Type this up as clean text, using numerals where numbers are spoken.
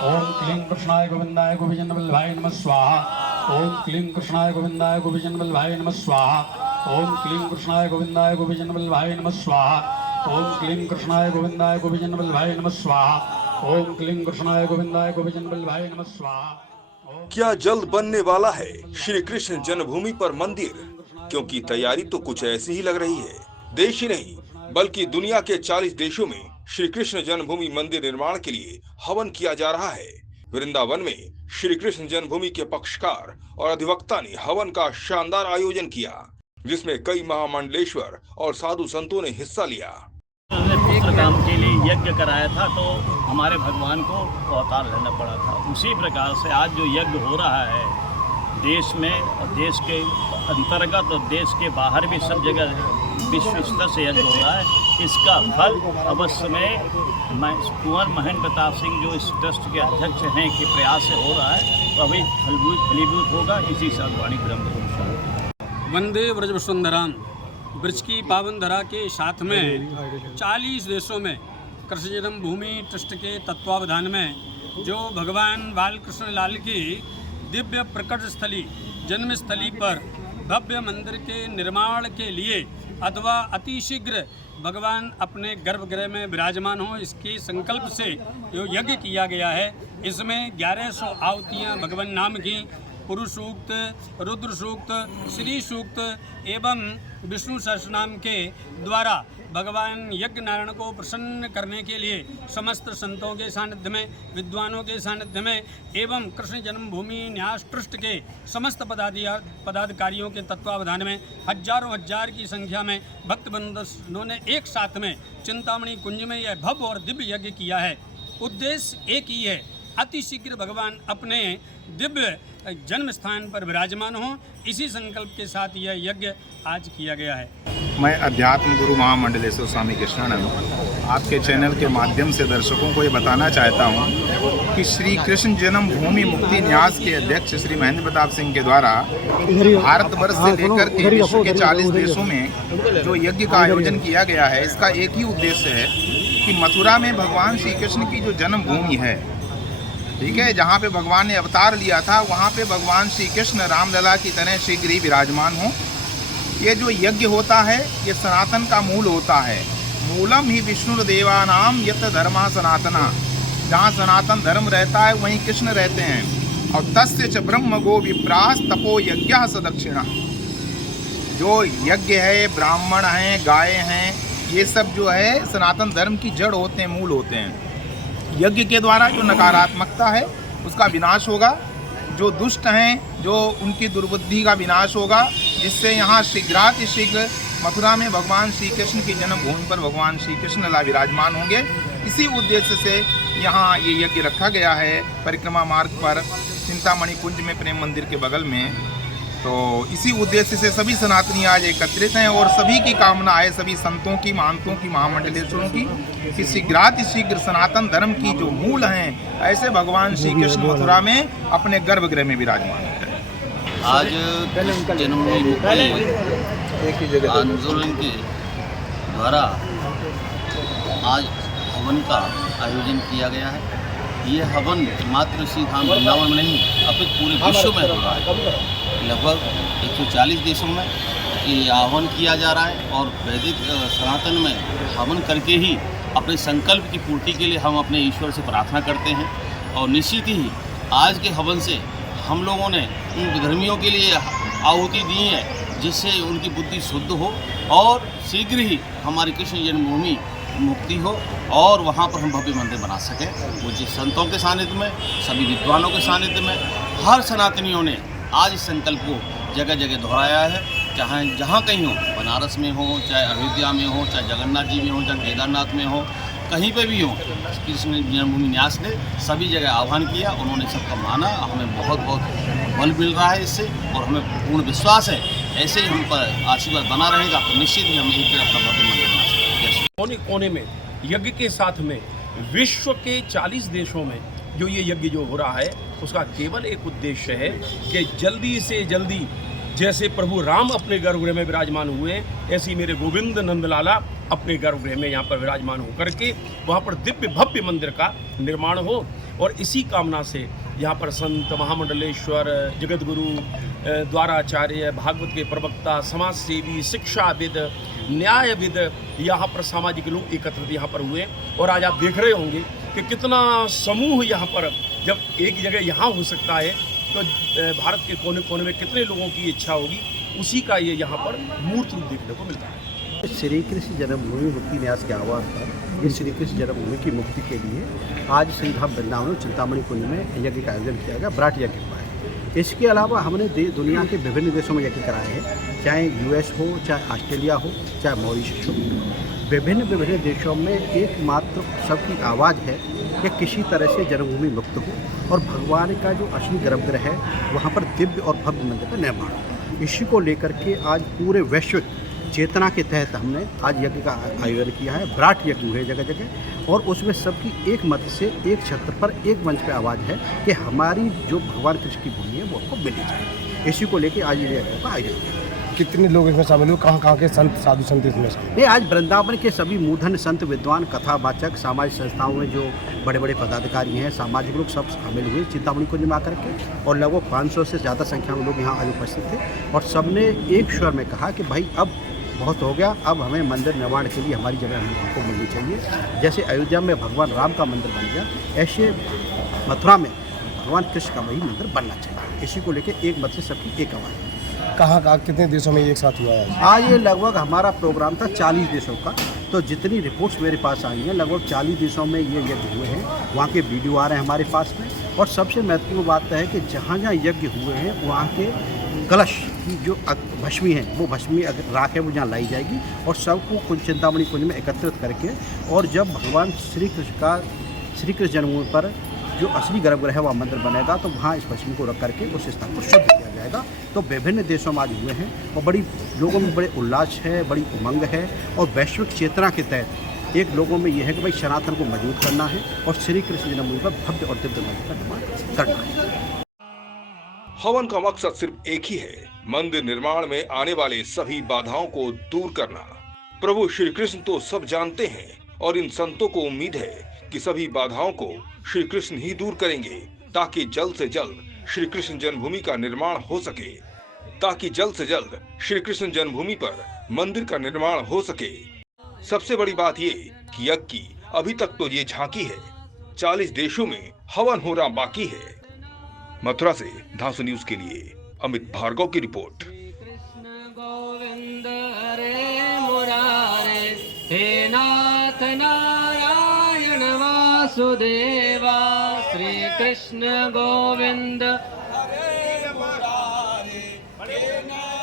ओम क्लीं कृष्णाय गोविंदाय गोपीजन वल्लभाय नमः स्वाहा। ओम क्लीं कृष्णाय गोविंदाय गोपीजन वल्लभाय नमः स्वाहा। ओम क्लीं कृष्णाय गोविंदाय गोपीजन वल्लभाय नमः स्वाहा। ओम क्लीं कृष्णाय गोविंदाय गोपीजन वल्लभाय नमः स्वाहा। ओम क्लीं कृष्णाय गोविंदाय गोपीजन वल्लभाय नमः स्वाहा। क्या जल्द बनने वाला है श्री कृष्ण जन्मभूमि पर मंदिर? क्योंकि तैयारी तो कुछ ऐसी ही लग रही है। देश ही नहीं बल्कि दुनिया के 40 देशों में श्री कृष्ण जन्मभूमि मंदिर निर्माण के लिए हवन किया जा रहा है। वृंदावन में श्री कृष्ण जन्मभूमि के पक्षकार और अधिवक्ता ने हवन का शानदार आयोजन किया, जिसमें कई महामंडलेश्वर और साधु संतों ने हिस्सा लिया। पुत्र काम के लिए यज्ञ कराया था तो हमारे भगवान को अवतार लेना पड़ा था। उसी प्रकार से आज जो यज्ञ हो रहा है देश में और देश के अंतर्गत और देश के बाहर भी सब जगह विश्व स्तर से यज्ञ हो रहा है। इसका फल अवश्य में कुंवर महेंद्र प्रताप सिंह जो इस ट्रस्ट के अध्यक्ष हैं के प्रयास से हो रहा है तो अभी फलीभूत होगा। इसी साधवाणी ब्रह्म वंदे व्रज वसुंधराम। ब्रज की पावन धरा के साथ में 40 देशों में कृष्ण जन्मभूमि ट्रस्ट के तत्वावधान में जो भगवान बालकृष्ण लाल की दिव्य प्रकट स्थली जन्मस्थली पर भव्य मंदिर के निर्माण के लिए अथवा अतिशीघ्र भगवान अपने गर्भगृह में विराजमान हो, इसके संकल्प से जो यज्ञ किया गया है। इसमें 1100 आहुतियाँ भगवान नाम की, पुरुष सूक्त, रुद्र सूक्त, श्री सूक्त एवं विष्णु सहस्रनाम के द्वारा भगवान यज्ञ नारायण को प्रसन्न करने के लिए समस्त संतों के सानिध्य में, विद्वानों के सानिध्य में एवं कृष्ण जन्मभूमि न्यास ट्रस्ट के समस्त पदाधिकारियों के तत्वावधान में हजारों हजार की संख्या में भक्त बंधुओं ने एक साथ में चिंतामणि कुंज में यह भव्य और दिव्य यज्ञ किया है। उद्देश्य एक ही है, अतिशीघ्र भगवान अपने दिव्य जन्म स्थान पर विराजमान हो। इसी संकल्प के साथ यह यज्ञ आज किया गया है। मैं अध्यात्म गुरु महामंडलेश्वर स्वामी कृष्णानंद आपके चैनल के माध्यम से दर्शकों को ये बताना चाहता हूँ कि श्री कृष्ण जन्मभूमि मुक्ति न्यास के अध्यक्ष श्री महेंद्र प्रताप सिंह के द्वारा भारतवर्ष से लेकर के विश्व के 40 देशों में जो यज्ञ का आयोजन किया गया है, इसका एक ही उद्देश्य है कि मथुरा में भगवान श्री कृष्ण की जो जन्मभूमि है, ठीक है, जहाँ पे भगवान ने अवतार लिया था, वहाँ पे भगवान श्री कृष्ण रामलला की तरह शीघ्र ही विराजमान हो। ये जो यज्ञ होता है ये सनातन का मूल होता है। मूलम ही विष्णुर्देवानाम यत धर्मा सनातना। जहाँ सनातन धर्म रहता है वहीं कृष्ण रहते हैं। और तस्य च ब्रह्म गो विप्रास तपो यज्ञ सदक्षिणा। जो यज्ञ है, ब्राह्मण हैं, गाय हैं, ये सब जो है सनातन धर्म की जड़ होते हैं, मूल होते हैं। यज्ञ के द्वारा जो नकारात्मकता है उसका विनाश होगा, जो दुष्ट हैं जो उनकी दुर्बुद्धि का विनाश होगा, जिससे यहाँ शीघ्र मथुरा में भगवान श्री कृष्ण की जन्मभूमि पर भगवान श्री कृष्ण लला विराजमान होंगे। इसी उद्देश्य से यहाँ ये यज्ञ रखा गया है परिक्रमा मार्ग पर चिंतामणि कुंज में प्रेम मंदिर के बगल में। तो इसी उद्देश्य से सभी सनातनी आज एकत्रित हैं और सभी की कामना है, सभी संतों की, महंतों की, महामंडलेश्वरों की, कि शीघ्र सनातन धर्म की जो मूल हैं ऐसे भगवान श्री कृष्ण मथुरा में अपने गर्भगृह में विराजमान हैं। आज जन्मभूमि मुक्ति आंदोलन के द्वारा आज हवन का आयोजन किया गया है। ये हवन मात्र श्री धाम वृंदावन में नहीं अपितु पूरे विश्व में हो रहा है। लगभग 140 देशों में ये आह्वान किया जा रहा है और वैदिक सनातन में हवन करके ही अपने संकल्प की पूर्ति के लिए हम अपने ईश्वर से प्रार्थना करते हैं। और निश्चित ही आज के हवन से हम लोगों ने उन विधर्मियों के लिए आहुति दी है, जिससे उनकी बुद्धि शुद्ध हो और शीघ्र ही हमारी कृष्ण जन्मभूमि मुक्ति हो और वहाँ पर हम भव्य मंदिर बना सकें। वो जिस संतों के सानिध्य में, सभी विद्वानों के सानिध्य में, हर सनातनियों ने आज इस संकल्प को जगह जगह दोहराया है। चाहे जहाँ कहीं हो, बनारस में हो, चाहे अयोध्या में हो, चाहे जगन्नाथ जी में हो, चाहे केदारनाथ में हो, कहीं पे भी हो, कृष्ण जन्मभूमि न्यास ने सभी जगह आह्वान किया। उन्होंने सबका माना। हमें बहुत बहुत बल मिल रहा है इससे और हमें पूर्ण विश्वास है ऐसे ही हम पर आशीर्वाद बना रहेगा तो निश्चित ही हम एक अपना भव्य मंदिर बना सकेंगे। कोने कोने में यज्ञ के साथ में विश्व के 40 देशों में जो ये यज्ञ जो हो रहा है उसका केवल एक उद्देश्य है कि जल्दी से जल्दी जैसे प्रभु राम अपने गर्भगृह में विराजमान हुए, ऐसी मेरे गोविंद नंदलाला अपने गर्भगृह में यहाँ पर विराजमान होकर के वहाँ पर दिव्य भव्य मंदिर का निर्माण हो और इसी कामना से यहाँ पर संत महामंडलेश्वर जगतगुरु द्वाराचार्य भागवत के प्रवक्ता समाज सेवी शिक्षाविद न्यायविद यहाँ पर सामाजिक लोग एकत्रित यहाँ पर हुए। और आज आप देख रहे होंगे कि कितना समूह यहाँ पर जब एक जगह यहाँ हो सकता है तो भारत के कोने कोने में कितने लोगों की इच्छा होगी, उसी का ये यहाँ पर मूर्त रूप देखने को मिलता है। श्री कृष्ण जन्मभूमि मुक्ति न्यास के आह्वान पर इस श्री कृष्ण जन्मभूमि की मुक्ति के लिए आज श्री धाम वृंदावन चिंतामणि कुंज में यज्ञ का आयोजन किया गया, विराट यज्ञ हुआ है। इसके अलावा हमने दुनिया के विभिन्न देशों में यज्ञ कराए हैं, चाहे यूएस हो, चाहे ऑस्ट्रेलिया हो, चाहे मॉरिशस हो। विभिन्न देशों में एकमात्र सबकी आवाज़ है कि किसी तरह से जन्मभूमि मुक्त हो और भगवान का जो असली गर्भगृह है वहाँ पर दिव्य और भव्य मंदिर का निर्माण हो। इसी को लेकर के आज पूरे वैश्विक चेतना के तहत हमने आज यज्ञ का आयोजन किया है। विराट यज्ञ हुए जगह जगह, और उसमें सबकी एक मत से एक छत्र पर एक मंच पर आवाज़ है कि हमारी जो भगवान कृष्ण की भूमि है वो आपको मिलनी चाहिए। इसी को लेकर आज ये यज्ञ का आयोजन किया। कितने लोग इसमें शामिल हुए, कहाँ के संत साधु संत इसमें शामिल? ये आज वृंदावन के सभी मूर्धन्य संत विद्वान कथावाचक सामाजिक संस्थाओं में जो बड़े बड़े पदाधिकारी हैं, सामाजिक लोग सब शामिल हुए चिंतामणि कुंज में आकर के, और लगभग 500 से ज़्यादा संख्या में लोग यहाँ आज उपस्थित थे। और सबने एक स्वर में कहा कि भाई अब बहुत हो गया, अब हमें मंदिर निर्माण के लिए हमारी जगह हमको मिलनी चाहिए। जैसे अयोध्या में भगवान राम का मंदिर बन गया, ऐसे मथुरा में भगवान कृष्ण का वही मंदिर बनना चाहिए। इसी को लेकर एक मत से सबकी एक आवाज़ है। कहाँ कितने देशों में एक साथ हुआ है? आज ये लगभग हमारा प्रोग्राम था 40 देशों का, तो जितनी रिपोर्ट्स मेरे पास आई हैं लगभग 40 देशों में ये यज्ञ हुए हैं। वहाँ के वीडियो आ रहे हैं हमारे पास में, और सबसे महत्वपूर्ण बात है कि जहाँ जहाँ यज्ञ हुए हैं वहाँ के कलश की जो भस्मी है, वो भस्मी राख है, वो जहाँ लाई जाएगी और सबको चिंतामणि कुंज में एकत्रित करके, और जब भगवान श्री कृष्ण जन्मभूमि पर जो असली गर्भगृह है वह मंदिर बनेगा तो वहाँ इस भस्मी को रख करके उस स्थान को शुद्ध किया जाएगा। तो विभिन्न देशों में आज हुए हैं और बड़ी लोगों में बड़े उल्लास है, बड़ी उमंग है, और वैश्विक चेतना के तहत एक लोगों में यह है कि भाई सनातन को मजबूत करना है और श्री कृष्ण जन्मभूमि पर भव्य और दिव्य मंदिर का निर्माण करना है। हवन का मकसद सिर्फ एक ही है, मंदिर निर्माण में आने वाले सभी बाधाओं को दूर करना। प्रभु श्री कृष्ण तो सब जानते हैं और इन संतों को उम्मीद है कि सभी बाधाओं को श्री कृष्ण ही दूर करेंगे, ताकि जल्द से जल्द श्री कृष्ण जन्मभूमि का निर्माण हो सके, श्री कृष्ण जन्मभूमि पर मंदिर का निर्माण हो सके। सबसे बड़ी बात ये कि यज्ञ की अभी तक तो ये झांकी है, 40 देशों में हवन होना बाकी है। मथुरा से धांसू न्यूज के लिए अमित भार्गव की रिपोर्ट। कृष्ण गोविंद हरे मुरारे, हे नाथ नारायण वासुदेवा, श्री कृष्ण गोविंद हरे मुरारे, हे नाथ